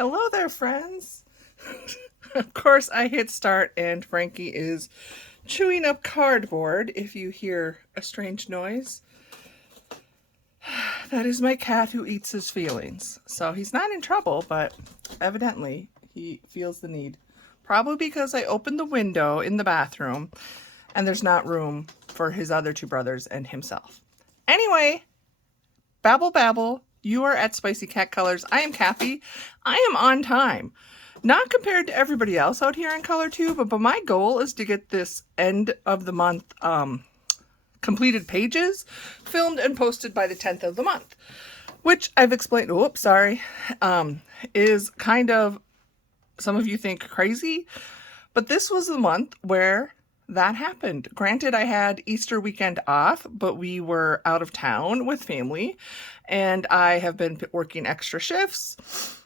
Hello there, friends. Of course, I hit start and Frankie is chewing up cardboard. If you hear a strange noise, that is my cat who eats his feelings. So he's not in trouble, but evidently he feels the need. Probably because I opened the window in the bathroom and there's not room for his other two brothers and himself. Anyway, babble babble. You are at Spicey Cat Colors. I am Kathy. I am on time. Not compared to everybody else out here in ColorTube, but my goal is to get this end of the month completed pages filmed and posted by the 10th of the month, which I've explained, oops, sorry, is kind of, some of you think crazy, but this was the month where that happened. Granted, I had Easter weekend off, but we were out of town with family, and I have been working extra shifts.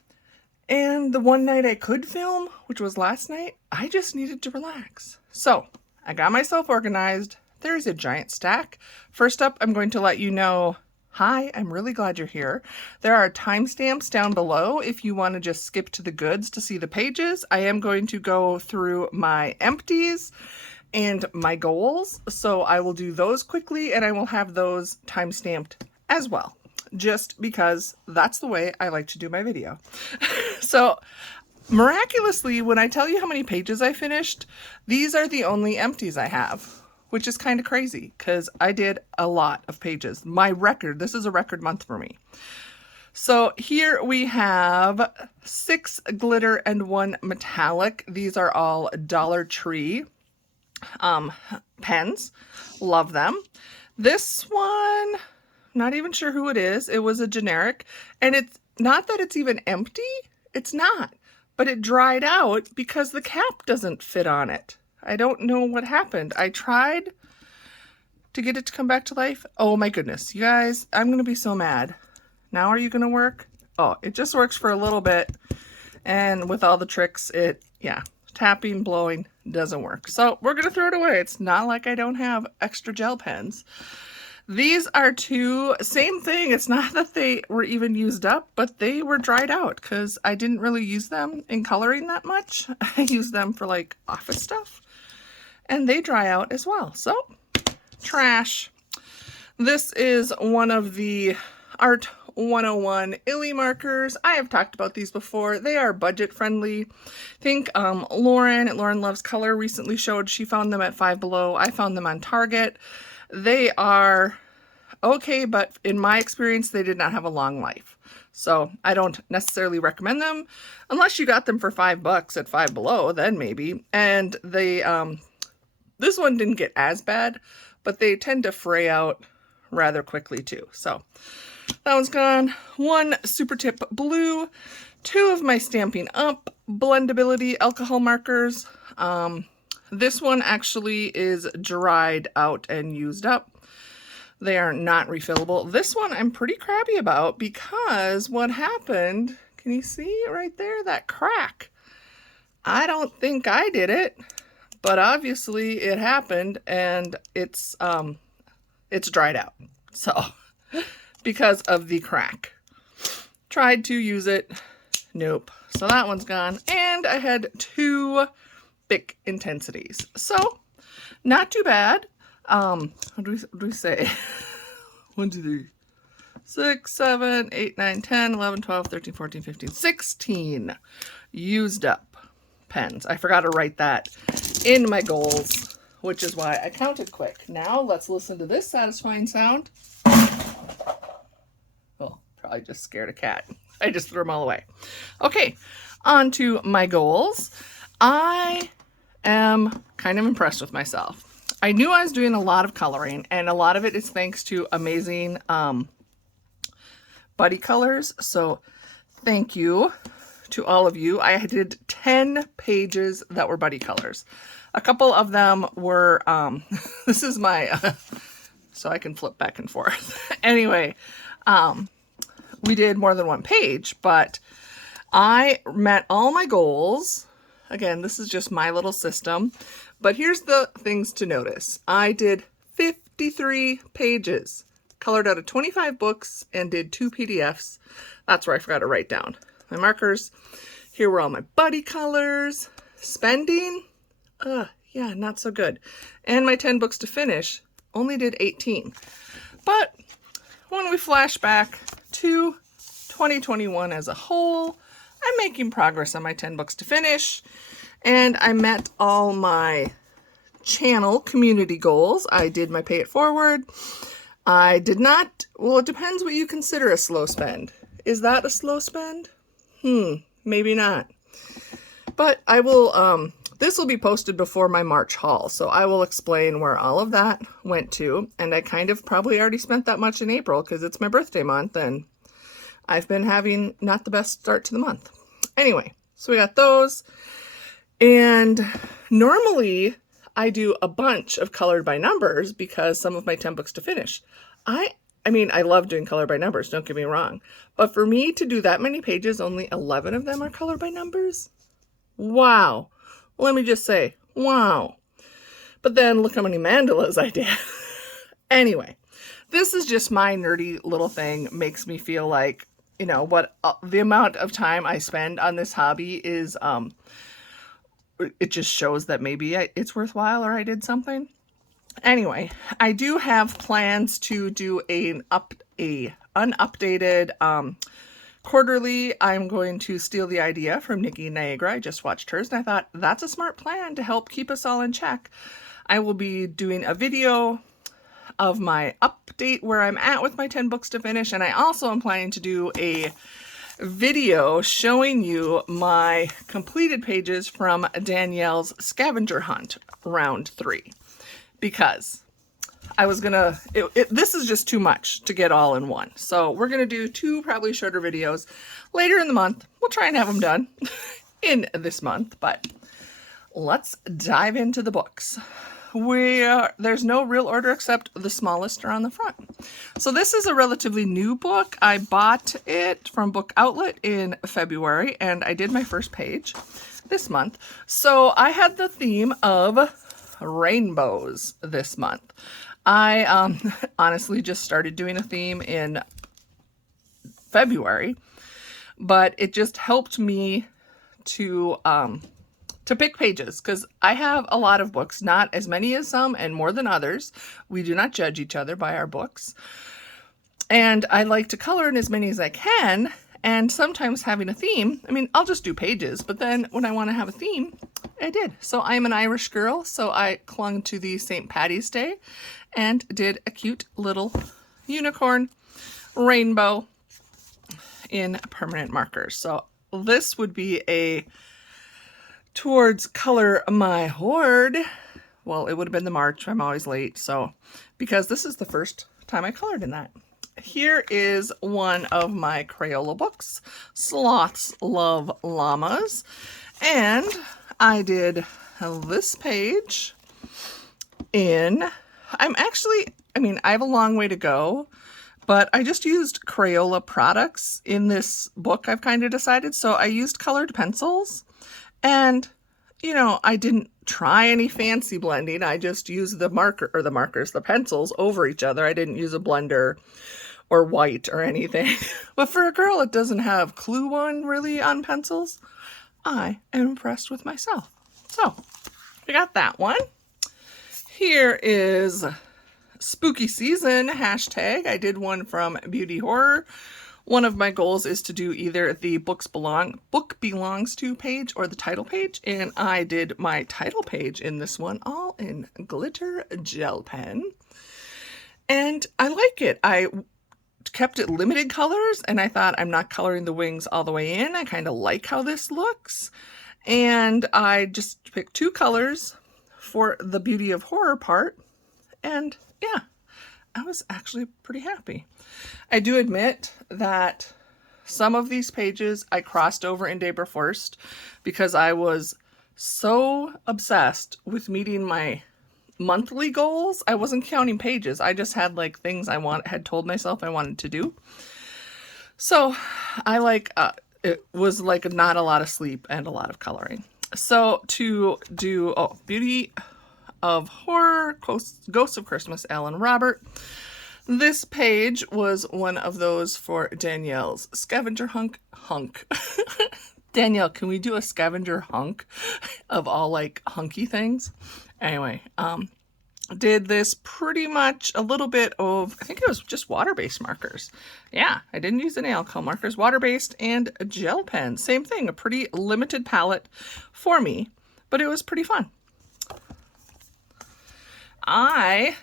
And the one night I could film, which was last night, I just needed to relax. So I got myself organized. There's a giant stack. First up, I'm going to let you know, hi, I'm really glad you're here. There are timestamps down below if you want to just skip to the goods to see the pages. I am going to go through my empties and my goals, so I will do those quickly and I will have those time-stamped as well, just because that's the way I like to do my video. So miraculously, when I tell you how many pages I finished, these are the only empties I have, which is kind of crazy because I did a lot of pages. My record, this is a record month for me. So here we have 6 glitter and 1 metallic. These are all Dollar Tree pens. Love them. This one, not even sure who it is. It was a generic, and it's not that it's even empty. It's not, but it dried out because the cap doesn't fit on it. I don't know what happened. I tried to get it to come back to life. Oh my goodness, you guys, I'm going to be so mad. Now are you going to work? Oh, it just works for a little bit. And with all the tricks, tapping, blowing doesn't work. So we're going to throw it away. It's not like I don't have extra gel pens. These are 2, same thing. It's not that they were even used up, but they were dried out because I didn't really use them in coloring that much. I use them for like office stuff, and they dry out as well. So trash. This is one of the Art 101 Illy markers. I have talked about these before. They are budget friendly. I think Lauren Loves Color recently showed she found them at Five Below. I found them on Target. They are okay, but in my experience, they did not have a long life. So I don't necessarily recommend them unless you got them for $5 at Five Below, then maybe. And they, this one didn't get as bad, but they tend to fray out rather quickly too. So that one's gone. 1 Super Tip Blue, 2 of my Stampin' Up blendability alcohol markers. This one actually is dried out and used up. They are not refillable. This one I'm pretty crabby about because what happened, can you see it right there, that crack? I don't think I did it, but obviously it happened and it's dried out. So because of the crack. Tried to use it. Nope. So that one's gone. And I had 2 Bic intensities. So not too bad. What do we say? 1, 2, 3, 6, 7, 8, 9, 10, 11, 12, 13, 14, 15, 16 used up pens. I forgot to write that in my goals, which is why I counted quick. Now let's listen to this satisfying sound. Well, probably just scared a cat. I just threw them all away. Okay, on to my goals. I am kind of impressed with myself. I knew I was doing a lot of coloring, and a lot of it is thanks to amazing buddy colors. So thank you to all of you. I did 10 pages that were buddy colors. A couple of them were, this is my, so I can flip back and forth. Anyway, we did more than 1 page, but I met all my goals. Again, this is just my little system, but here's the things to notice. I did 53 pages, colored out of 25 books, and did 2 PDFs. That's where I forgot to write down. my markers. Here were all my buddy colors. Spending, yeah, not so good. And my 10 books to finish, only did 18. But when we flash back to 2021 as a whole, I'm making progress on my 10 books to finish. And I met all my channel community goals. I did my pay it forward. I did not, well, it depends what you consider a slow spend. Is that a slow spend? Maybe not. But I will, this will be posted before my March haul, so I will explain where all of that went to. And I kind of probably already spent that much in April because it's my birthday month and I've been having not the best start to the month. Anyway, so we got those. And normally I do a bunch of colored by numbers because some of my 10 books to finish. I mean, I love doing color by numbers, don't get me wrong. But for me to do that many pages, only 11 of them are color by numbers? Wow. Let me just say, wow. But then look how many mandalas I did. Anyway, this is just my nerdy little thing. Makes me feel like, you know, what the amount of time I spend on this hobby is, it just shows that maybe it's worthwhile or I did something. Anyway, I do have plans to do an unupdated quarterly. I'm going to steal the idea from Nikki Niagara. I just watched hers and I thought that's a smart plan to help keep us all in check. I will be doing a video of my update where I'm at with my 10 books to finish, and I also am planning to do a video showing you my completed pages from Danielle's scavenger hunt round 3, because I was gonna, this is just too much to get all in one. So we're gonna do 2 probably shorter videos later in the month. We'll try and have them done in this month, but let's dive into the books. There's no real order except the smallest are on the front. So this is a relatively new book. I bought it from Book Outlet in February and I did my first page this month. So I had the theme of rainbows this month. I honestly just started doing a theme in February, but it just helped me to pick pages, because I have a lot of books, not as many as some and more than others. We do not judge each other by our books. And I like to color in as many as I can, and sometimes having a theme, I mean, I'll just do pages, but then when I want to have a theme, I did. So I'm an Irish girl, so I clung to the St. Patty's Day and did a cute little unicorn rainbow in permanent markers. So this would be a towards color my hoard. Well, it would have been the March. I'm always late. So because this is the first time I colored in that. Here is one of my Crayola books, Sloths Love Llamas. And I did this page in, I have a long way to go, but I just used Crayola products in this book, I've kind of decided. So I used colored pencils. And, you know, I didn't try any fancy blending. I just used the pencils over each other. I didn't use a blender or white or anything. But for a girl that doesn't have clue really on pencils, I am impressed with myself. So we got that one. Here is Spooky Season hashtag. I did one from Beauty Horror. One of my goals is to do either the book belongs to page or the title page, and I did my title page in this one all in glitter gel pen, and I like it. I kept it limited colors, and I thought I'm not coloring the wings all the way in. I kind of like how this looks, and I just picked 2 colors for the Beauty of Horror part, and yeah, I was actually pretty happy. I do admit that some of these pages I crossed over in April 1st because I was so obsessed with meeting my monthly goals. I wasn't counting pages. I just had like things I had told myself I wanted to do. So I it was like not a lot of sleep and a lot of coloring. So to do Beauty of Horror, Ghosts of Christmas, Ellen Robert. This page was one of those for Danielle's scavenger hunk. Danielle, can we do a scavenger hunk of all like hunky things? Anyway, did this pretty much a little bit of, I think it was just water-based markers. Yeah, I didn't use any alcohol markers, water-based and a gel pen. Same thing, a pretty limited palette for me, but it was pretty fun. I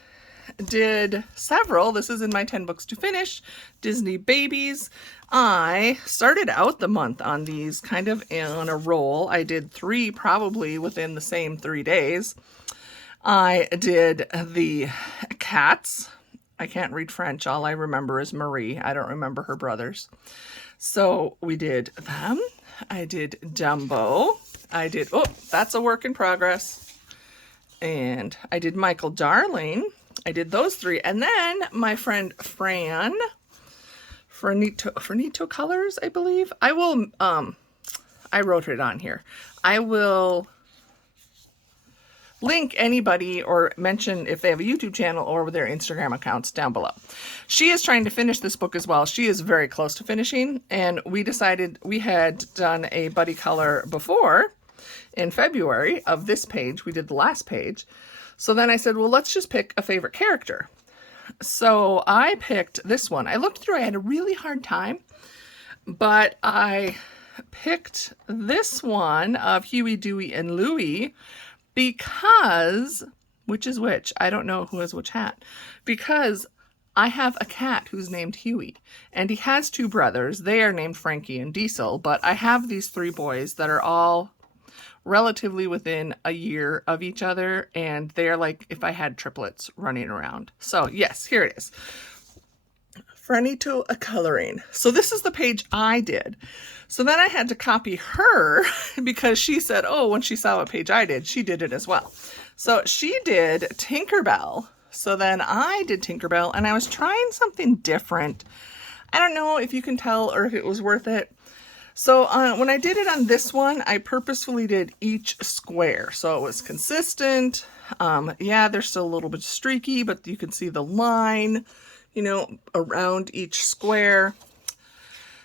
did several, this is in my 10 books to finish, Disney babies. I started out the month on these kind of on a roll. I did 3 probably within the same 3 days. I did the cats. I can't read French. All I remember is Marie. I don't remember her brothers. So we did them. I did Dumbo. I did, oh, that's a work in progress. And I did Michael Darling. I did those 3. And then my friend Fran, Finito Colors, I believe. I will, I wrote it on here. I will link anybody or mention if they have a YouTube channel or their Instagram accounts down below. She is trying to finish this book as well. She is very close to finishing, and we decided we had done a buddy color before in February of this page. We did the last page. So then I said, well, let's just pick a favorite character. So I picked this one. I looked through, I had a really hard time, but I picked this one of Huey, Dewey, and Louie because, which is which? I don't know who has which hat. Because I have a cat who's named Huey, and he has 2 brothers. They are named Frankie and Diesel, but I have these 3 boys that are all relatively within a year of each other, and they're like if I had triplets running around. So yes, here it is. Finito coloring. So this is the page I did. So then I had to copy her because she said, oh, when she saw what page I did, she did it as well. So she did Tinkerbell. So then I did Tinkerbell, and I was trying something different. I don't know if you can tell or if it was worth it. So when I did it on this one, I purposefully did each square. So it was consistent. Yeah, they're still a little bit streaky, but you can see the line, you know, around each square.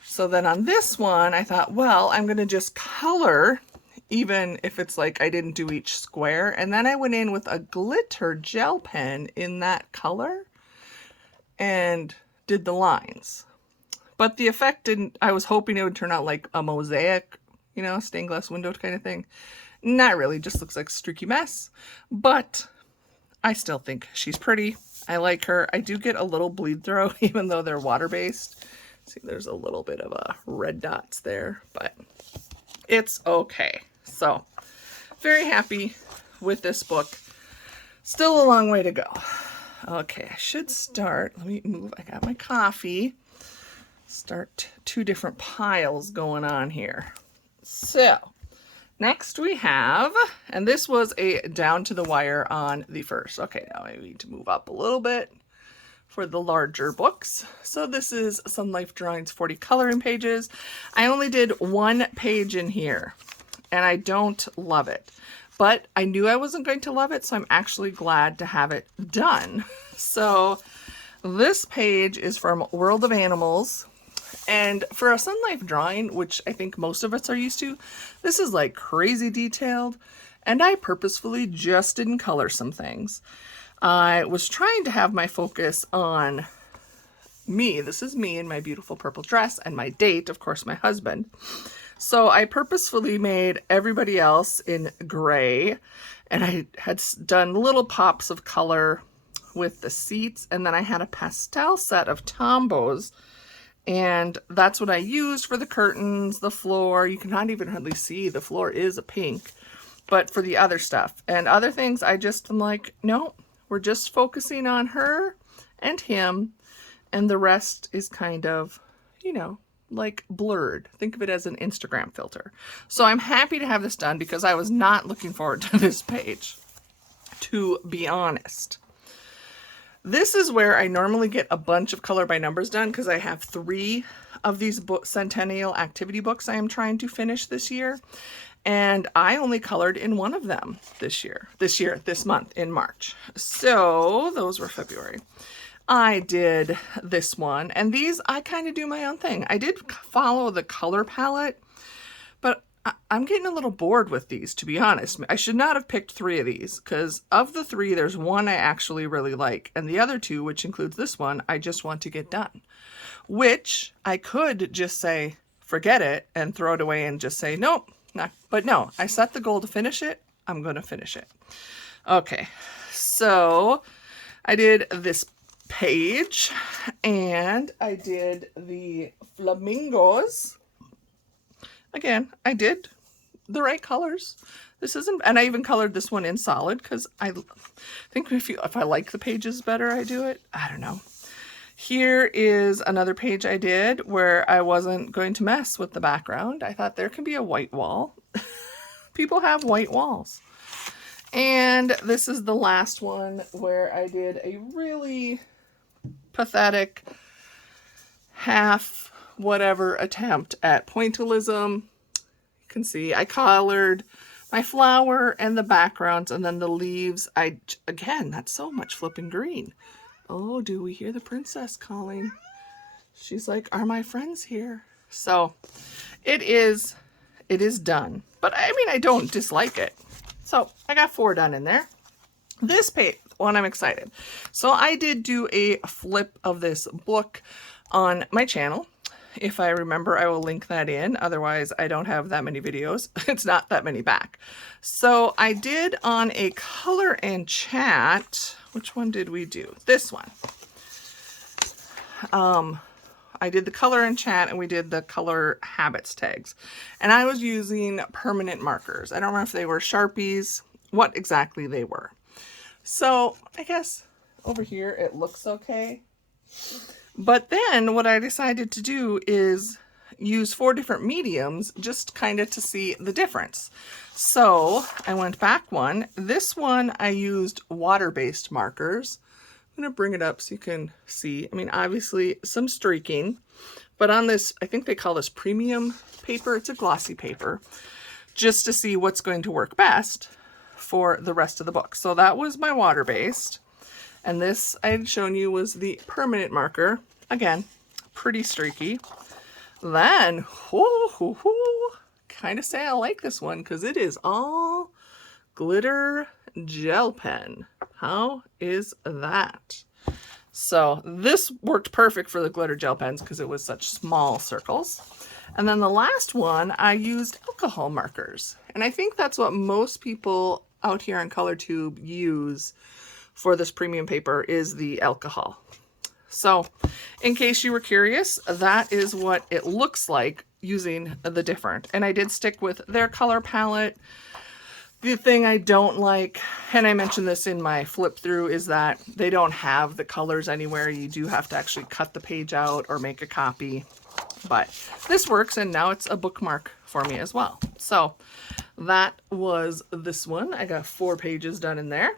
So then on this one, I thought, well, I'm going to just color, even if it's like I didn't do each square. And then I went in with a glitter gel pen in that color and did the lines. But the effect didn't, I was hoping it would turn out like a mosaic, you know, stained glass window kind of thing. Not really, just looks like a streaky mess. But I still think she's pretty. I like her. I do get a little bleed through, even though they're water-based. See, there's a little bit of red dots there, but it's okay. So, very happy with this book. Still a long way to go. Okay, I should start. Let me move. I got my coffee. Start 2 different piles going on here. So, next we have, and this was a down to the wire on the first. Okay, now I need to move up a little bit for the larger books. So this is Sun Life Drawings 40 coloring pages. I only did 1 page in here, and I don't love it. But I knew I wasn't going to love it, so I'm actually glad to have it done. So this page is from World of Animals. And for a Sun Life drawing, which I think most of us are used to, this is like crazy detailed. And I purposefully just didn't color some things. I was trying to have my focus on me. This is me in my beautiful purple dress, and my date, of course, my husband. So I purposefully made everybody else in gray, and I had done little pops of color with the seats, and then I had a pastel set of Tombos, and that's what I used for the curtains, the floor. You cannot even hardly see, the floor is a pink, but for the other stuff and other things, I just am like, no, we're just focusing on her and him, and the rest is kind of, you know, like blurred. Think of it as an Instagram filter. So I'm happy to have this done because I was not looking forward to this page, to be honest. This is where I normally get a bunch of color by numbers done because I have 3 of these Centennial activity books I am trying to finish this year. And I only colored in 1 of them this month in March. So those were February. I did this one, and these I kind of do my own thing. I did follow the color palette, but I'm getting a little bored with these, to be honest. I should not have picked 3 of these, because of the 3, there's one I actually really like, and the other 2, which includes this one, I just want to get done. Which I could just say, forget it, and throw it away and just say, nope, not. But no, I set the goal to finish it. I'm going to finish it. Okay, so I did this page, and I did the flamingos. Again, I did the right colors. This isn't, and I even colored this one in solid because I think if I like the pages better, I do it. I don't know. Here is another page I did where I wasn't going to mess with the background. I thought there can be a white wall. People have white walls. And this is the last one where I did a really pathetic half whatever attempt at pointillism. You can see I colored my flower and the backgrounds, and then the leaves. Again, that's so much flipping green. Oh, do we hear the princess calling? She's like, are my friends here? So it is done. But I mean, I don't dislike it. So I got 4 done in there. This page one, I'm excited. So I did do a flip of this book on my channel. If I remember, I will link that in. Otherwise, I don't have that many videos. It's not that many back. So I did on a color and chat. Which one did we do? This one. I did the color and chat, and we did the color habits tags. And I was using permanent markers. I don't remember if they were Sharpies, what exactly they were. So I guess over here it looks okay. But then what I decided to do is use 4 different mediums just kind of to see the difference. So I went back one. This one I used water-based markers. I'm going to bring it up so you can see. I mean, obviously some streaking, but on this, I think they call this premium paper. It's a glossy paper, just to see what's going to work best for the rest of the book. So that was my water-based. And this I had shown you was the permanent marker. Again, pretty streaky. Then, kind of say I like this one because it is all glitter gel pen. How is that? So this worked perfect for the glitter gel pens because it was such small circles. And then the last one, I used alcohol markers. And I think that's what most people out here on ColorTube use for this premium paper is the alcohol. So in case you were curious, that is what it looks like using the different. And I did stick with their color palette. The thing I don't like, and I mentioned this in my flip through, is that they don't have the colors anywhere. You do have to actually cut the page out or make a copy. But this works, and now it's a bookmark for me as well. So that was this one. I got 4 pages done in there.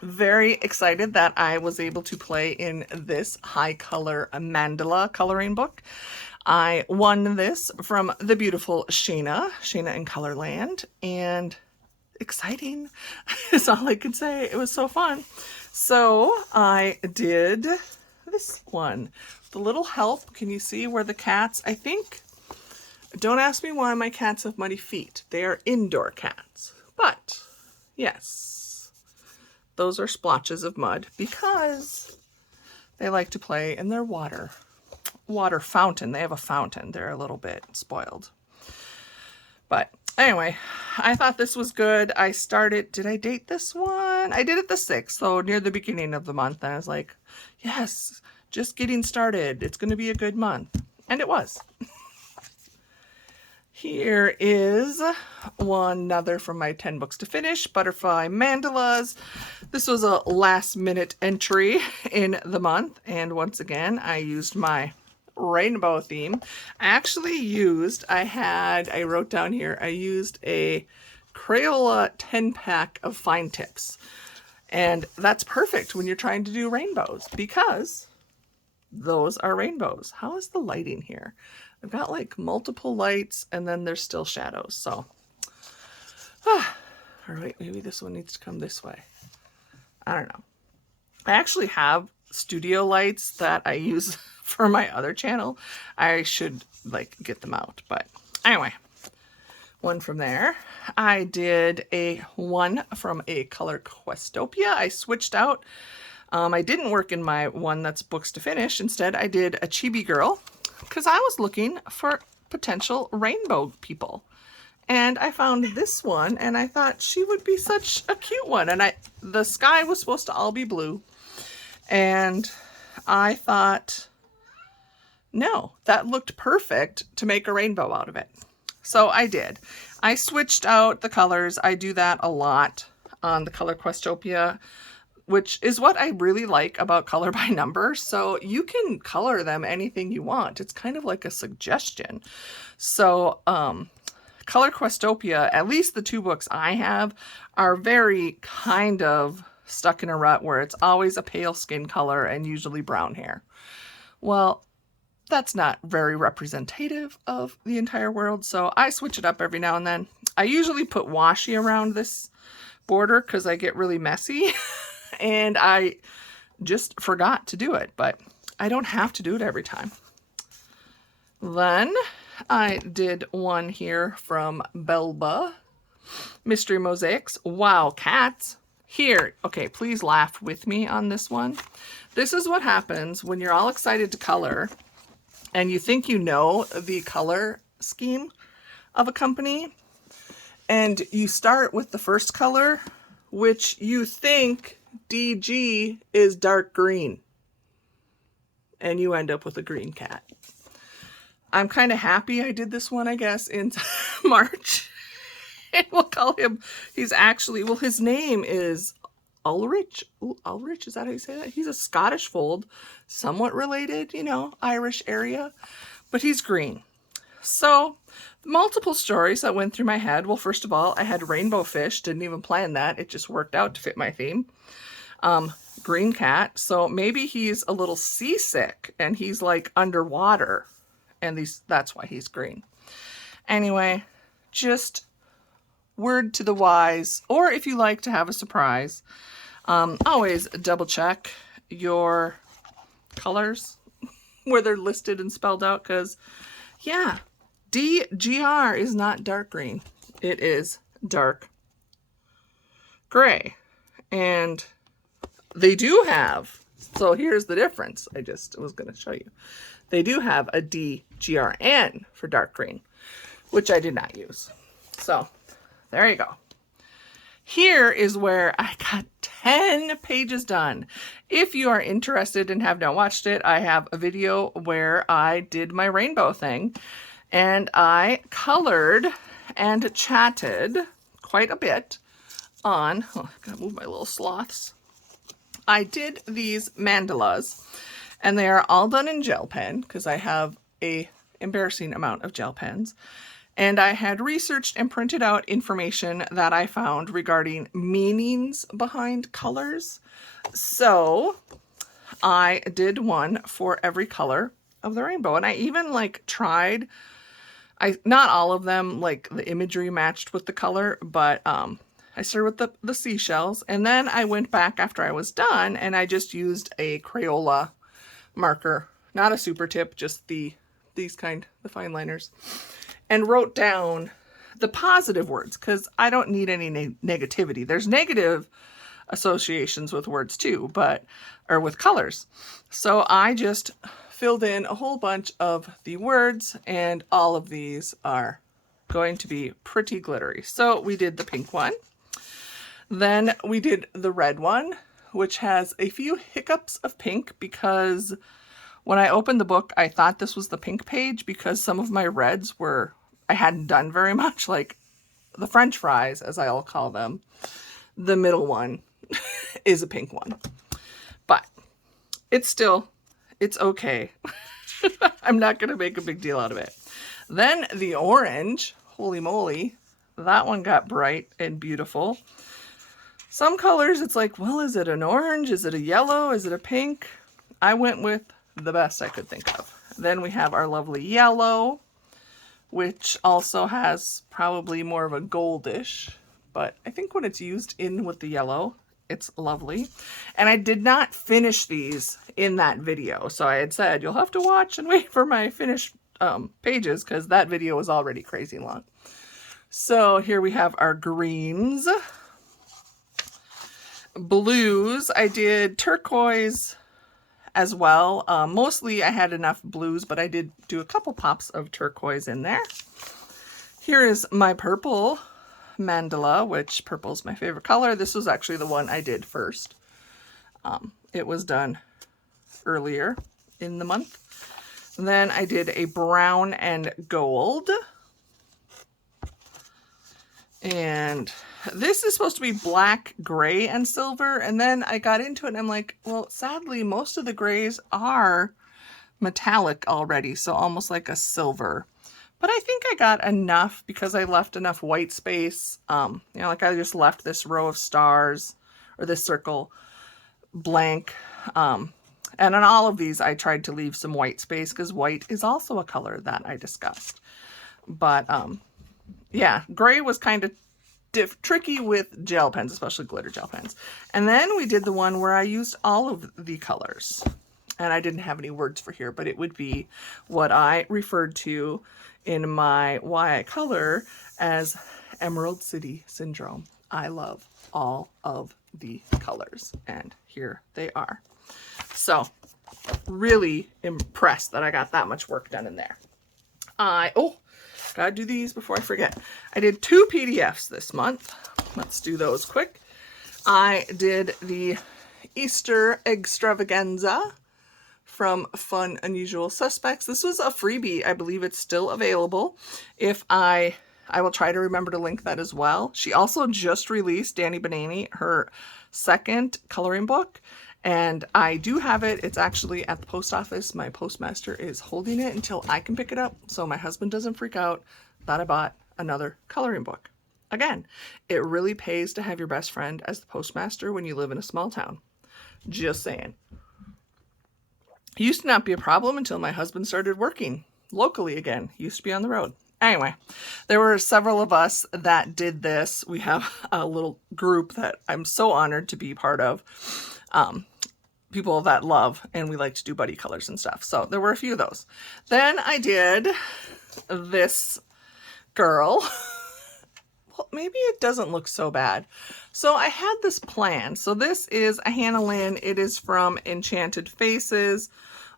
Very excited that I was able to play in this high color mandala coloring book. I won this from the beautiful Shayna in Colorland, and exciting is all I could say. It was so fun. So I did this one. The little help, can you see where the cats, I think, don't ask me why my cats have muddy feet. They are indoor cats. But yes, those are splotches of mud because they like to play in their water fountain. They have a fountain. They're a little bit spoiled. But anyway, I thought this was good. I started, did I date this one? I did it the 6th, so near the beginning of the month. And I was like, yes, just getting started. It's going to be a good month. And it was. Here is another from my 10 books to finish, Butterfly Mandalas. This was a last minute entry in the month. And once again, I used my rainbow theme. I wrote down here, I used a Crayola 10-pack of fine tips. And that's perfect when you're trying to do rainbows because those are rainbows. How is the lighting here? I've got like multiple lights and then there's still shadows. So, all right, maybe this one needs to come this way. I don't know. I actually have studio lights that I use for my other channel. I should like get them out, but anyway, one from there. I did one from a color Questopia. I switched out. I didn't work in my one that's books to finish. Instead, I did a Chibi Girl because I was looking for potential rainbow people. And I found this one and I thought she would be such a cute one. And the sky was supposed to all be blue. And I thought, no, that looked perfect to make a rainbow out of it. So I did. I switched out the colors. I do that a lot on the color Questopia, which is what I really like about color by number. So you can color them anything you want. It's kind of like a suggestion. So color Questopia, at least the 2 books I have, are very kind of stuck in a rut where it's always a pale skin color and usually brown hair. Well, that's not very representative of the entire world, so I switch it up every now and then. I usually put washi around this border because I get really messy, and I just forgot to do it, but I don't have to do it every time. Then I did one here from Belba, Mystery Mosaics. Wow, cats. Here, okay, please laugh with me on this one. This is what happens when you're all excited to color and you think you know the color scheme of a company, and you start with the first color, which you think DG is dark green, and you end up with a green cat. I'm kind of happy I did this one, I guess, in March. And we'll call him, he's actually, well, his name is Ulrich. Ooh, Ulrich, is that how you say that? He's a Scottish fold, somewhat related, you know, Irish area, but he's green. So multiple stories that went through my head. Well, first of all, I had rainbow fish, didn't even plan that. It just worked out to fit my theme. Green cat. So maybe he's a little seasick and he's like underwater, and that's why he's green. Anyway, just word to the wise, or if you like to have a surprise, always double check your colors where they're listed and spelled out, because yeah, DGR is not dark green. It is dark gray. And they do have, so here's the difference. I was going to show you. They do have a DGRN for dark green, which I did not use. So there you go. Here is where I got 10 pages done. If you are interested and have not watched it, I have a video where I did my rainbow thing, and I colored and chatted quite a bit on, oh, I gotta move my little sloths. I did these mandalas, and they are all done in gel pen because I have a embarrassing amount of gel pens. And I had researched and printed out information that I found regarding meanings behind colors. So I did one for every color of the rainbow. And I even like tried, not all of them, like the imagery matched with the color, but I started with the seashells. And then I went back after I was done and I just used a Crayola marker, not a super tip, just these kind, the fine liners, and wrote down the positive words, because I don't need any negativity. There's negative associations with words too, or with colors. So I just filled in a whole bunch of the words, and all of these are going to be pretty glittery. So we did the pink one. Then we did the red one, which has a few hiccups of pink, because when I opened the book, I thought this was the pink page because some of my reds I hadn't done very much, like the French fries, as I'll call them. The middle one is a pink one, but it's okay. I'm not going to make a big deal out of it. Then the orange, holy moly, that one got bright and beautiful. Some colors, it's like, well, is it an orange? Is it a yellow? Is it a pink? I went with the best I could think of. Then we have our lovely yellow, which also has probably more of a goldish, but I think when it's used in with the yellow, It's lovely. And I did not finish these in that video. So I had said, you'll have to watch and wait for my finished pages because that video was already crazy long. So here we have our greens. Blues, I did turquoise as well. Mostly I had enough blues, but I did do a couple pops of turquoise in there. Here is my purple mandala, which purple is my favorite color. This was actually the one I did first. It was done earlier in the month. And then I did a brown and gold. And this is supposed to be black, gray, and silver. And then I got into it and I'm like, well, sadly, most of the grays are metallic already. So almost like a silver. But I think I got enough because I left enough white space. You know, like I just left this row of stars or this circle blank. And on all of these, I tried to leave some white space because white is also a color that I discussed. But yeah, gray was kind of tricky with gel pens, especially glitter gel pens. And then we did the one where I used all of the colors. And I didn't have any words for here, but it would be what I referred to in my Why I Color as Emerald City Syndrome. I love all of the colors, and here they are. So really impressed that I got that much work done in there. Oh, gotta do these before I forget. I did 2 PDFs this month. Let's do those quick. I did the Easter Extravaganza from Fun Unusual Suspects. This was a freebie. I believe it's still available. If I will try to remember to link that as well. She also just released, Danny Banani, her second coloring book. And I do have it. It's actually at the post office. My postmaster is holding it until I can pick it up so my husband doesn't freak out that I bought another coloring book. Again, it really pays to have your best friend as the postmaster when you live in a small town. Just saying. It used to not be a problem until my husband started working locally again. He used to be on the road. Anyway, there were several of us that did this. We have a little group that I'm so honored to be part of. People that love, and we like to do buddy colors and stuff. So there were a few of those. Then I did this girl. Well, maybe it doesn't look so bad. So I had this plan. So this is a Hannah Lynn. It is from Enchanted Faces,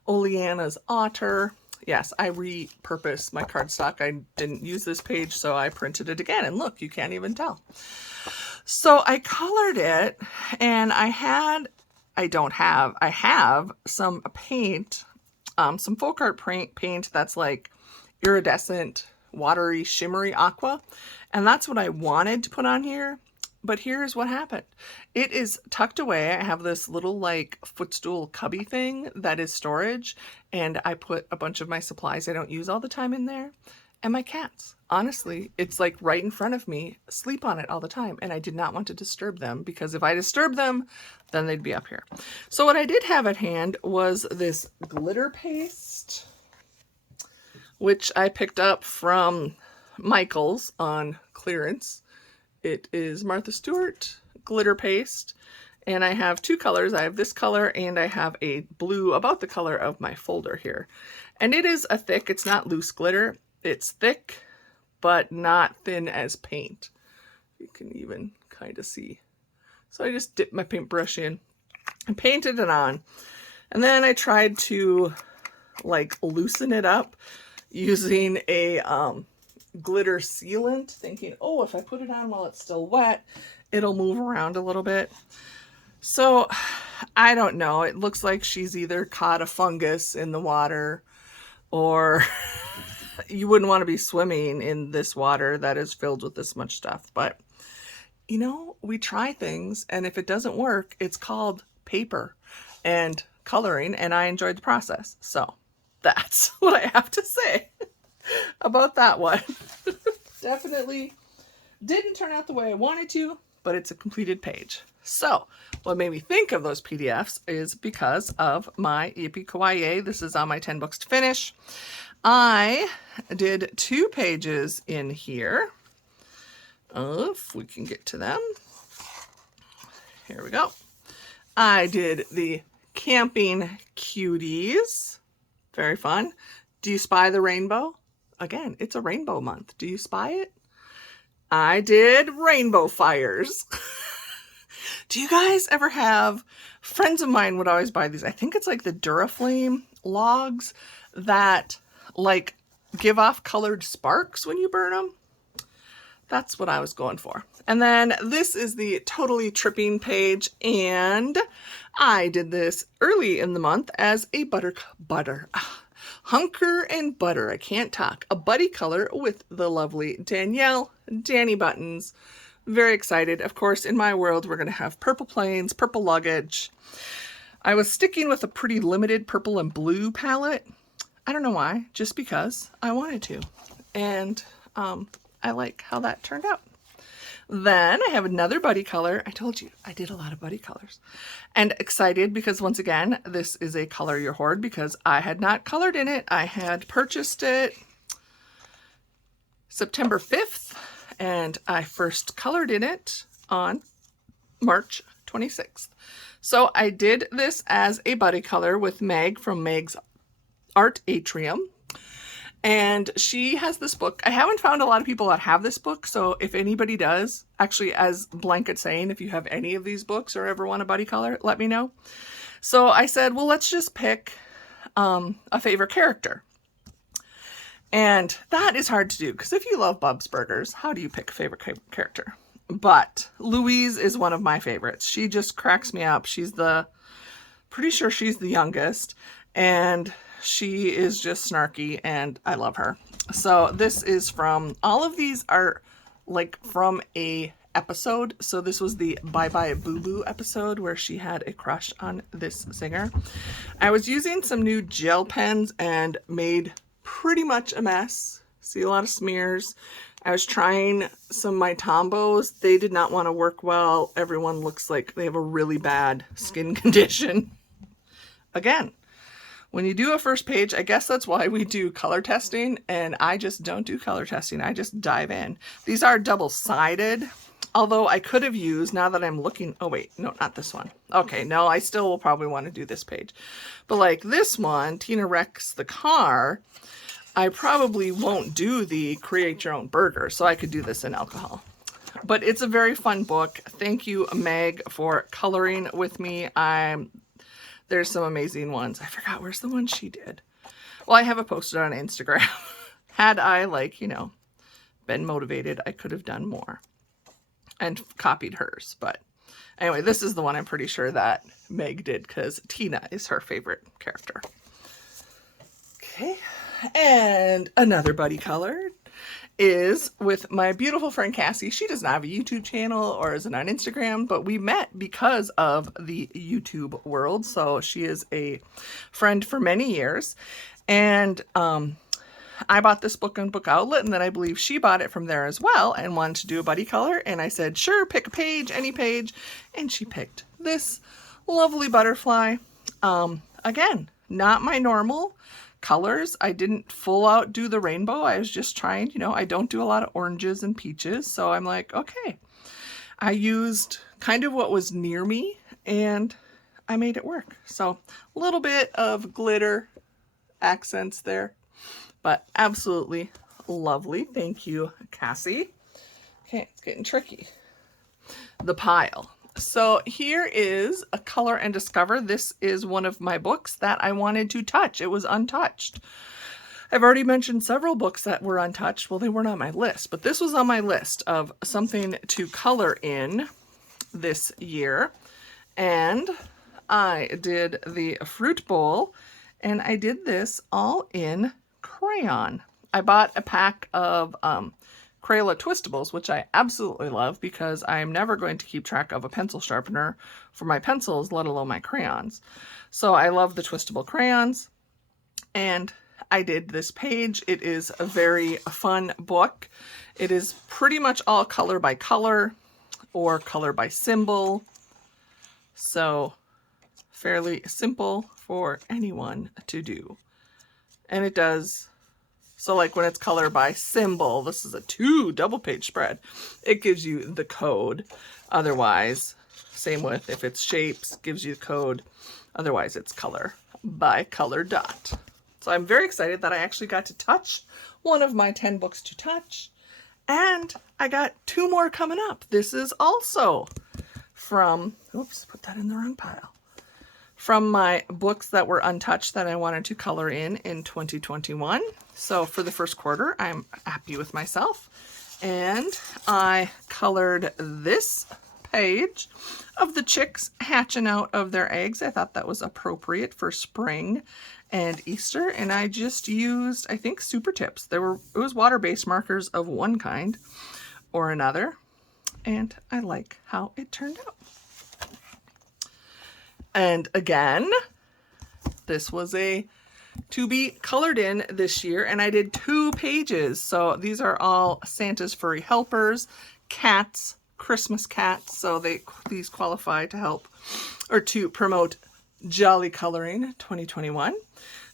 Oleana's Otter. Yes, I repurposed my cardstock. I didn't use this page, so I printed it again. And look, you can't even tell. So I colored it, and I have some paint, some folk art paint that's like iridescent, watery, shimmery aqua. And that's what I wanted to put on here. But here's what happened. It is tucked away. I have this little like footstool cubby thing that is storage. And I put a bunch of my supplies I don't use all the time in there. And my cats. Honestly, it's like right in front of me, sleep on it all the time. And I did not want to disturb them because if I disturb them, then they'd be up here. So what I did have at hand was this glitter paste, which I picked up from Michael's on clearance. It is Martha Stewart glitter paste. And I have 2 colors. I have this color and I have a blue about the color of my folder here. And it is a thick, it's not loose glitter. It's thick, but not thin as paint. You can even kind of see. So I just dipped my paintbrush in and painted it on. And then I tried to like loosen it up using a glitter sealant, thinking, oh, if I put it on while it's still wet, it'll move around a little bit. So I don't know. It looks like she's either caught a fungus in the water or you wouldn't want to be swimming in this water that is filled with this much stuff. But, you know, we try things, and if it doesn't work, it's called paper and coloring, and I enjoyed the process. So that's what I have to say about that one. Definitely didn't turn out the way I wanted to, but it's a completed page. So what made me think of those PDFs is because of my Yippee Kawaii. This is on my 10 books to finish. I did 2 pages in here. If we can get to them. Here we go. I did the Camping Cuties. Very fun. Do you spy the rainbow? Again, it's a rainbow month. Do you spy it? I did Rainbow Fires. Do you guys ever have, friends of mine would always buy these. I think it's like the Duraflame logs that like give off colored sparks when you burn them. That's what I was going for. And then this is the Totally Tripping page, and I did this early in the month as a Hunker and Butter. I can't talk. A buddy color with the lovely Danielle Danny Buttons. Very excited. Of course, in my world, we're going to have purple planes, purple luggage. I was sticking with a pretty limited purple and blue palette. I don't know why, just because I wanted to. And I like how that turned out. Then I have another buddy color. I told you I did a lot of buddy colors. And excited because once again, this is a Color Your Hoard because I had not colored in it. I had purchased it September 5th and I first colored in it on March 26th. So I did this as a buddy color with Meg from Meg's Art Atrium. And she has this book. I haven't found a lot of people that have this book. So if anybody does, actually as blanket saying, if you have any of these books or ever want a buddy color, let me know. So I said, well, let's just pick a favorite character. And that is hard to do because if you love Bub's Burgers, how do you pick a favorite character? But Louise is one of my favorites. She just cracks me up. Pretty sure she's the youngest. And she is just snarky and I love her. So this is from, all of these are like from a episode. So this was the Bye Bye Boo Boo episode where she had a crush on this singer. I was using some new gel pens and made pretty much a mess. See a lot of smears. I was trying some of my Tombos. They did not want to work well. Everyone looks like they have a really bad skin condition. Again, when you do a first page, I guess that's why we do color testing, and I just don't do color testing. I just dive in. These are double-sided, although I could have used, now that I'm looking, oh wait, no, not this one. Okay, no, I still will probably want to do this page. But like this one, Tina Wrecks the Car, I probably won't do the Create Your Own Burger, so I could do this in alcohol. But it's a very fun book. Thank you, Meg, for coloring with me. There's some amazing ones. I forgot, where's the one she did? Well, I have it posted on Instagram. Had I, like, you know, been motivated, I could have done more and copied hers. But anyway, this is the one I'm pretty sure that Meg did because Tina is her favorite character. Okay, and another buddy color is with my beautiful friend Cassie. She does not have a YouTube channel or isn't on Instagram, but we met because of the YouTube world. So she is a friend for many years. And I bought this book on Book Outlet, and then I believe she bought it from there as well and wanted to do a buddy color. And I said, sure, pick a page, any page. And she picked this lovely butterfly. Again, not my normal colors. I didn't full out do the rainbow. I was just trying, you know, I don't do a lot of oranges and peaches. So I'm like, okay, I used kind of what was near me and I made it work. So a little bit of glitter accents there, but absolutely lovely. Thank you, Cassie. Okay, it's getting tricky. The pile. So here is a Color and Discover. This is one of my books that I wanted to touch. It was untouched. I've already mentioned several books that were untouched. Well, they weren't on my list, but this was on my list of something to color in this year. And I did the Fruit Bowl, and I did this all in crayon. I bought a pack of Crayola Twistables, which I absolutely love because I'm never going to keep track of a pencil sharpener for my pencils, let alone my crayons. So I love the Twistable crayons, and I did this page. It is a very fun book. It is pretty much all color by color or color by symbol. So fairly simple for anyone to do. And it does. So like when it's color by symbol, this is a 2 double page spread. It gives you the code. Otherwise, Same with if it's shapes, gives you the code. Otherwise, it's color by Color Dot. So I'm very excited that I actually got to touch one of my 10 books to touch. And I got 2 more coming up. This is also from, oops, put that in the wrong pile. From my books that were untouched that I wanted to color in 2021. So for the first quarter, I'm happy with myself. And I colored this page of the chicks hatching out of their eggs. I thought that was appropriate for spring and Easter. And I just used, I think, Super Tips. It was water-based markers of one kind or another. And I like how it turned out. And again, this was to be colored in this year, and I did 2 pages. So these are all Santa's Furry Helpers, cats, Christmas cats. So these qualify to help or to promote Jolly Coloring 2021.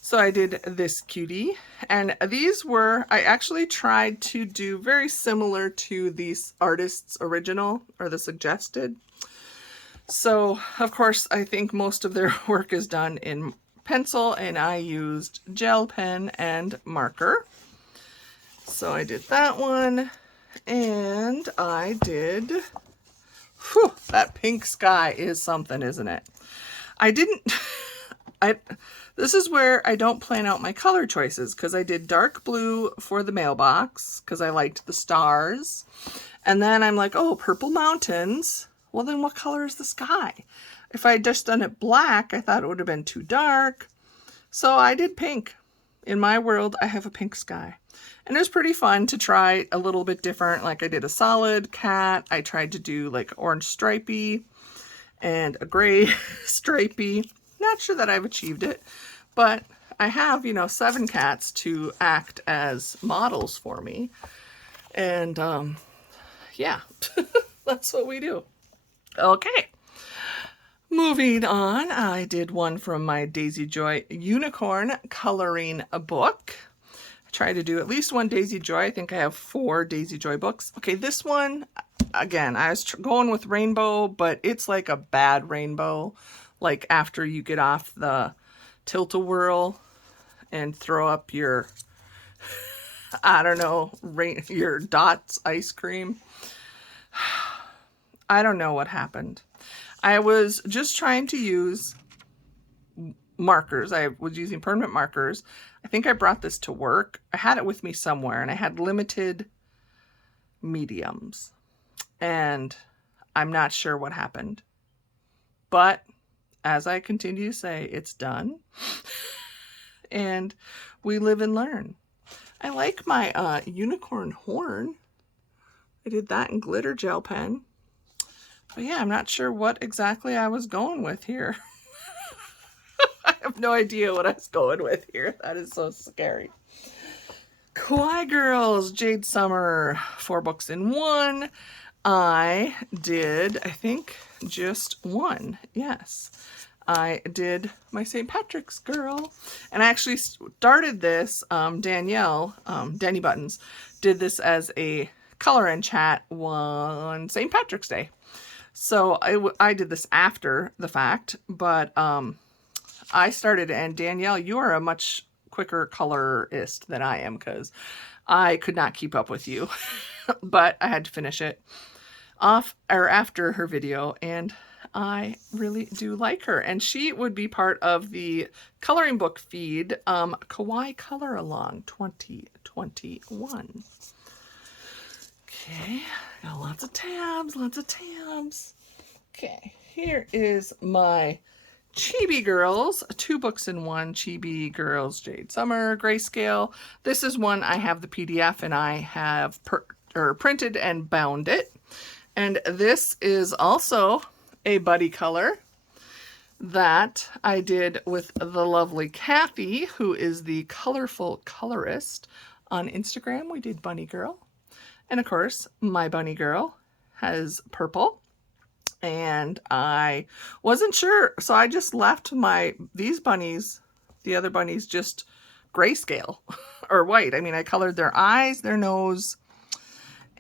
So I did this cutie, and these were, I actually tried to do very similar to these artists' original or the suggested. So, of course, I think most of their work is done in pencil, and I used gel pen and marker. So I did that one, and I did, whew, that pink sky is something, isn't it? This is where I don't plan out my color choices, because I did dark blue for the mailbox, because I liked the stars. And then I'm like, oh, purple mountains. Well, then what color is the sky? If I had just done it black, I thought it would have been too dark. So I did pink. In my world, I have a pink sky. And it was pretty fun to try a little bit different. Like I did a solid cat. I tried to do like orange stripey and a gray stripey. Not sure that I've achieved it, but I have, 7 cats to act as models for me. And yeah, that's what we do. Okay, moving on, I did one from my Daisy Joy Unicorn coloring a book. I try to do at least one Daisy Joy. I think I have 4 Daisy Joy books. Okay, this one, again, I was going with rainbow, but it's like a bad rainbow. Like after you get off the tilt-a-whirl and throw up your, I don't know, your Dots ice cream. I don't know what happened. I was just trying to use markers. I was using permanent markers. I think I brought this to work. I had it with me somewhere, and I had limited mediums. And I'm not sure what happened. But as I continue to say, it's done. And we live and learn. I like my unicorn horn. I did that in glitter gel pen. But yeah, I'm not sure what exactly I was going with here. I have no idea what I was going with here. That is so scary. Kawaii Girls, Jade Summer, 4 books in 1. I did, I think, just 1. Yes. I did my St. Patrick's girl. And I actually started this, Danielle, Danny Buttons, did this as a color and chat on St. Patrick's Day. So I did this after the fact, but I started, and Danielle, you are a much quicker colorist than I am, because I could not keep up with you. But I had to finish it off or after her video, and I really do like her. And she would be part of the coloring book feed, Kawaii Color Along 2021. Okay, got lots of tabs, lots of tabs. Okay, here is my Chibi Girls, 2 books in 1, Chibi Girls, Jade Summer, Grayscale. This is one I have the PDF, and I have printed and bound it. And this is also a buddy color that I did with the lovely Kathy, who is the colorful colorist on Instagram. We did Bunny Girl. And of course, my bunny girl has purple, and I wasn't sure. So I just left these bunnies, the other bunnies, just grayscale or white. I mean, I colored their eyes, their nose,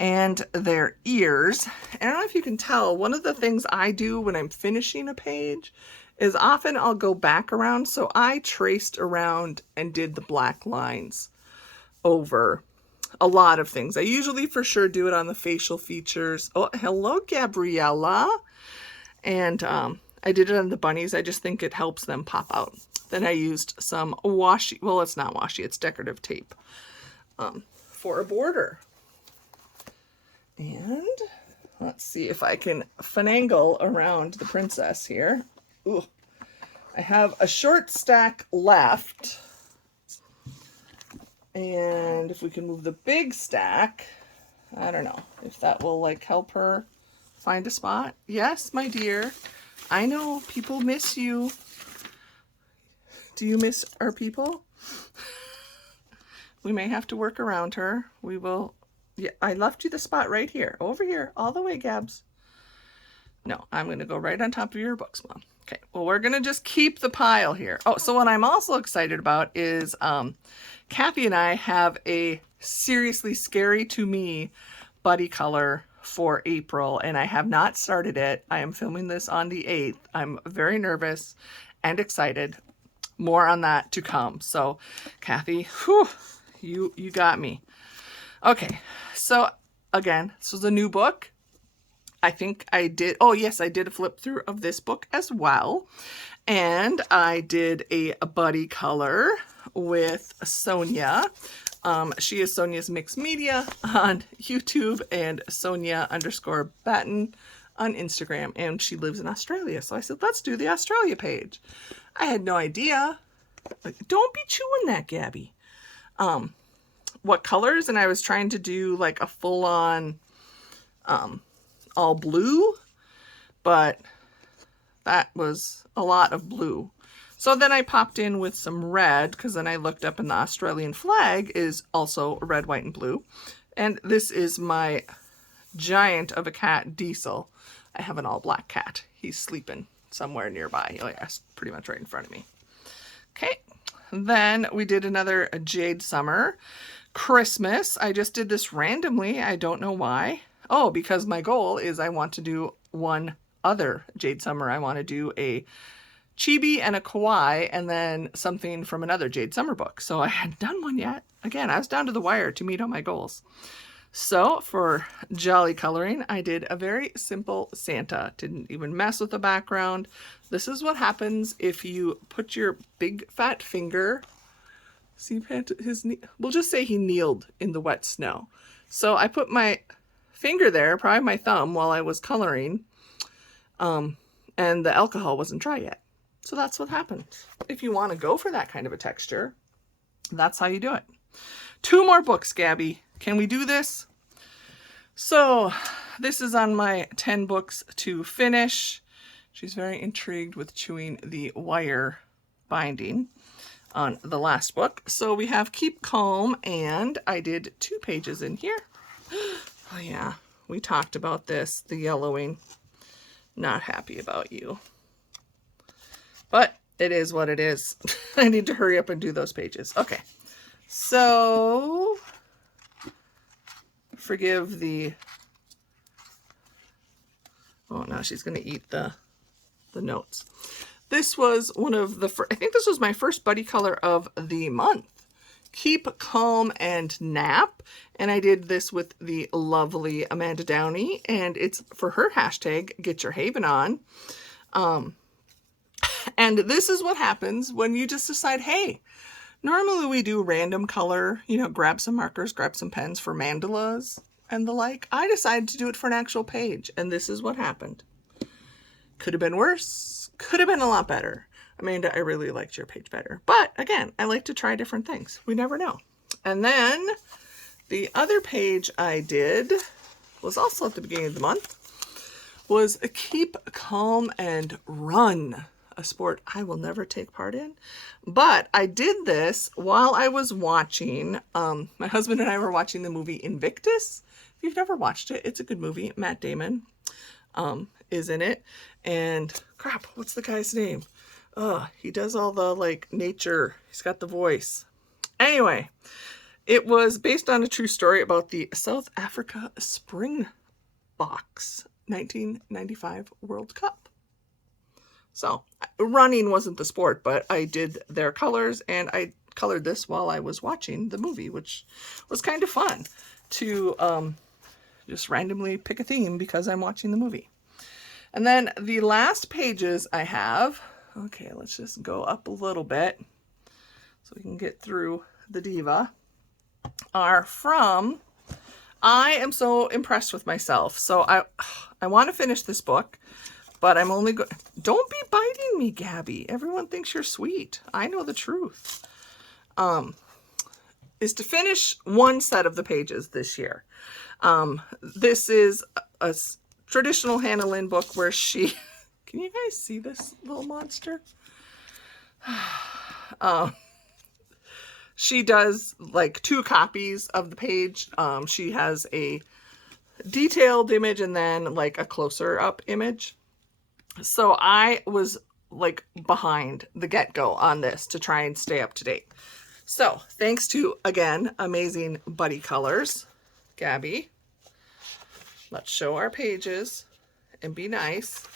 and their ears. And I don't know if you can tell, one of the things I do when I'm finishing a page is often I'll go back around. So I traced around and did the black lines over a lot of things. I usually for sure do it on the facial features. Oh, hello, Gabriella. And I did it on the bunnies. I just think it helps them pop out. Then I used some washi, well, it's not washi, it's decorative tape for a border. And let's see if I can finagle around the princess here. Ooh, I have a short stack left. And if we can move the big stack, I don't know if that will like help her find a spot. Yes, my dear. I know people miss you. Do you miss our people? We may have to work around her. We will. Yeah, I left you the spot right here. Over here. All the way, Gabs. No, I'm going to go right on top of your books, Mom. Okay. Well, we're going to just keep the pile here. Oh, so what I'm also excited about is Kathy and I have a seriously scary to me buddy color for April, and I have not started it. I am filming this on the 8th. I'm very nervous and excited. More on that to come. So, Kathy, whew, you got me. Okay, so again, this was a new book. I think I did, oh yes, I did a flip through of this book as well. And I did a buddy color with Sonia. She is Sonia's Mixed Media on YouTube and Sonia_Batten on Instagram. And she lives in Australia. So I said, let's do the Australia page. I had no idea. Like, don't be chewing that, Gabby. What colors? And I was trying to do like a full-on all blue, but that was a lot of blue. So then I popped in with some red, because then I looked up and the Australian flag is also red, white, and blue. And this is my giant of a cat, Diesel. I have an all black cat. He's sleeping somewhere nearby. Oh yeah, pretty much right in front of me. Okay, then we did another Jade Summer Christmas. I just did this randomly. I don't know why. Oh, because my goal is I want to do one other Jade Summer. I want to do a Chibi and a Kawaii, and then something from another Jade Summer book. So I hadn't done one yet. Again, I was down to the wire to meet all my goals. So for Jolly coloring, I did a very simple Santa. Didn't even mess with the background. This is what happens if you put your big fat finger, see his knee, we'll just say he kneeled in the wet snow. So I put my finger there, probably my thumb, while I was coloring, and the alcohol wasn't dry yet. So that's what happens. If you want to go for that kind of a texture, that's how you do it. 2 more books, Gabby. Can we do this? So this is on my 10 books to finish. She's very intrigued with chewing the wire binding on the last book. So we have Keep Calm, and I did 2 pages in here. Oh yeah, we talked about this, the yellowing. Not happy about you. But it is what it is. I need to hurry up and do those pages. Okay, so forgive the, oh no, she's going to eat the notes. This was one of the first, I think this was my first buddy color of the month. Keep Calm and Nap. And I did this with the lovely Amanda Downey, and it's for her hashtag, Get Your Haven On. And this is what happens when you just decide, hey, normally we do random color, you know, grab some markers, grab some pens for mandalas and the like. I decided to do it for an actual page, and this is what happened. Could have been worse, could have been a lot better. Amanda, I really liked your page better. But again, I like to try different things. We never know. And then the other page I did was also at the beginning of the month, was a Keep Calm and Run, a sport I will never take part in. But I did this while I was watching, my husband and I were watching the movie Invictus. If you've never watched it, it's a good movie. Matt Damon is in it. And crap, what's the guy's name? He does all the like nature. He's got the voice. Anyway, It was based on a true story about the South Africa Springboks 1995 World Cup. So running wasn't the sport, but I did their colors, and I colored this while I was watching the movie, which was kind of fun to just randomly pick a theme because I'm watching the movie. And then the last pages I have, okay, let's just go up a little bit so we can get through the diva, are from, I am so impressed with myself. So I want to finish this book, but I'm only going, don't be biting me, Gabby. Everyone thinks you're sweet. I know the truth. Is to finish one set of the pages this year. This is a traditional Hannah Lynn book where she, can you guys see this little monster? She does like 2 copies of the page. She has a detailed image and then like a closer up image. So I was like behind the get-go on this to try and stay up to date. So thanks to, again, amazing Buddy Colors, Gabby. Let's show our pages and be nice.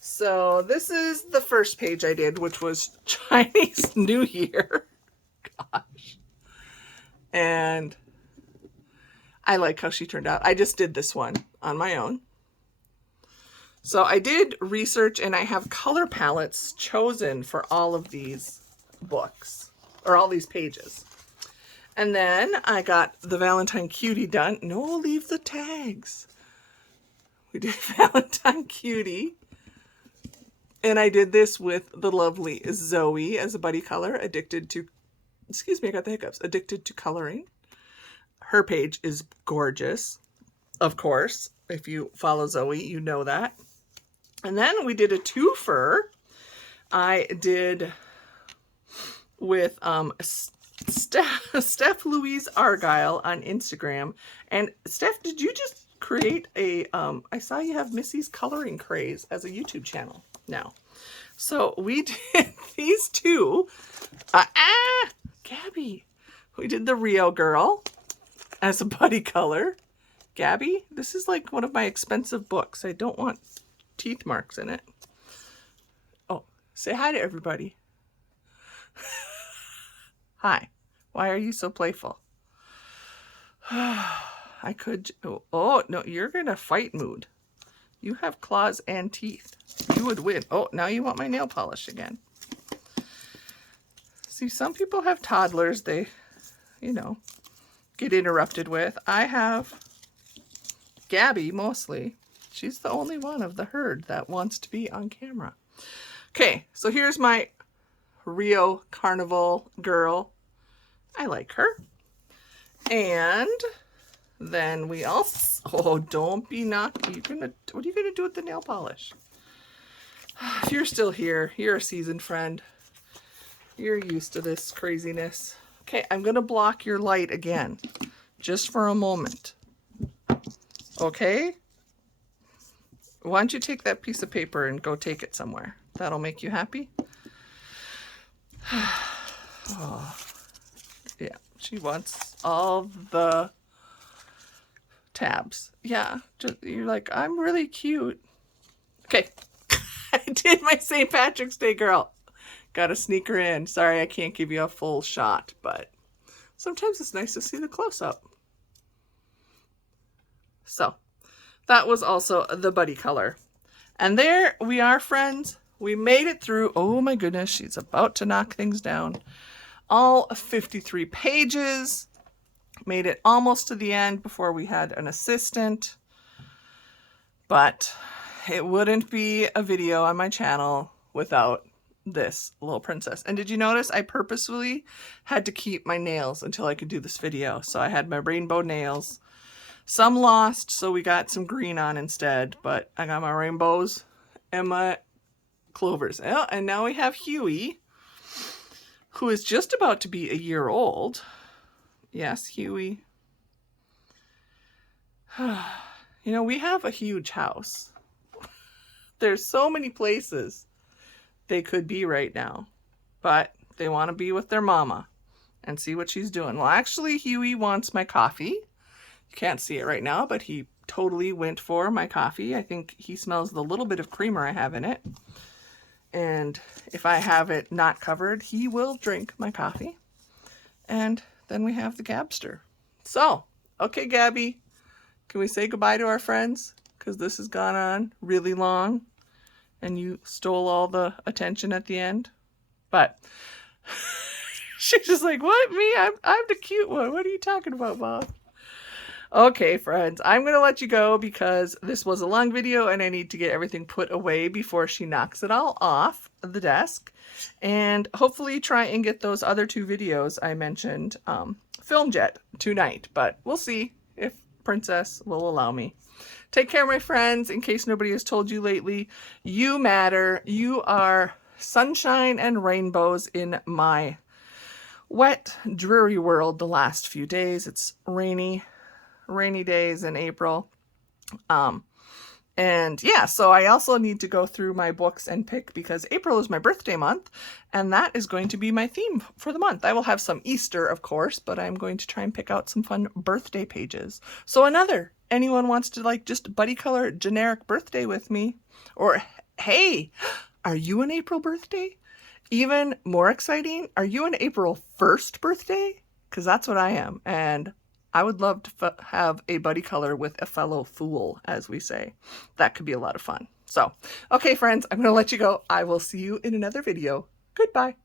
So this is the first page I did, which was Chinese New Year. Gosh. And I like how she turned out. I just did this one on my own. So I did research, and I have color palettes chosen for all of these books, or all these pages. And then I got the Valentine Cutie done. No, leave the tags. We did Valentine Cutie. And I did this with the lovely Zoe as a buddy color, addicted to, excuse me, I got the hiccups, addicted to coloring. Her page is gorgeous. Of course, if you follow Zoe, you know that. And then we did a twofer. I did with Steph Louise Argyle on Instagram. And Steph, did you just create a, I saw you have Missy's Coloring Craze as a YouTube channel now. So we did these two. Gabby. We did the Rio Girl as a buddy color. Gabby, this is like one of my expensive books. I don't want teeth marks in it. Oh, say hi to everybody. Hi. Why are you so playful? I could, oh, no, you're in a fight mood. You have claws and teeth. You would win. Oh, now you want my nail polish again. See, some people have toddlers they, you know, get interrupted with. I have Gabby mostly. She's the only one of the herd that wants to be on camera. Okay, so here's my Rio Carnival girl. I like her. And then we also, oh, don't be naughty. What are you gonna do with the nail polish? If you're still here, you're a seasoned friend. You're used to this craziness. Okay, I'm gonna block your light again, just for a moment. Okay? Why don't you take that piece of paper and go take it somewhere? That'll make you happy. Oh, yeah, she wants all the tabs. Yeah, you're like, I'm really cute. Okay, I did my St. Patrick's Day girl. Got to sneak her in. Sorry, I can't give you a full shot, but sometimes it's nice to see the close-up. So that was also the buddy color. And there we are, friends. We made it through. Oh my goodness, she's about to knock things down. All 53 pages. Made it almost to the end before we had an assistant. But it wouldn't be a video on my channel without this little princess. And did you notice I purposefully had to keep my nails until I could do this video? So I had my rainbow nails. Some lost, so we got some green on instead, but I got my rainbows and my clovers. Oh, and now we have Huey, who is just about to be a year old. Yes, Huey. You know, we have a huge house. There's so many places they could be right now, but they want to be with their mama. and see what she's doing. Well, actually, Huey wants my coffee. You can't see it right now, but he totally went for my coffee. I think he smells the little bit of creamer I have in it. And if I have it not covered, he will drink my coffee. And then we have the Gabster. So, okay, Gabby, can we say goodbye to our friends? Because this has gone on really long and you stole all the attention at the end. But she's just like, what, me? I'm the cute one. What are you talking about, Mom? Okay, friends, I'm going to let you go because this was a long video and I need to get everything put away before she knocks it all off the desk. And hopefully try and get those other 2 videos I mentioned filmed yet tonight. But we'll see if Princess will allow me. Take care, my friends. In case nobody has told you lately, you matter. You are sunshine and rainbows in my wet, dreary world the last few days. It's rainy days in April. And yeah, so I also need to go through my books and pick, because April is my birthday month, and that is going to be my theme for the month. I will have some Easter, of course, but I'm going to try and pick out some fun birthday pages. So anyone wants to like just buddy color generic birthday with me, or hey, are you an April birthday? Even more exciting, are you an April 1st birthday? Because that's what I am, and I would love to have a buddy color with a fellow fool, as we say. That could be a lot of fun. So, okay, friends, I'm going to let you go. I will see you in another video. Goodbye.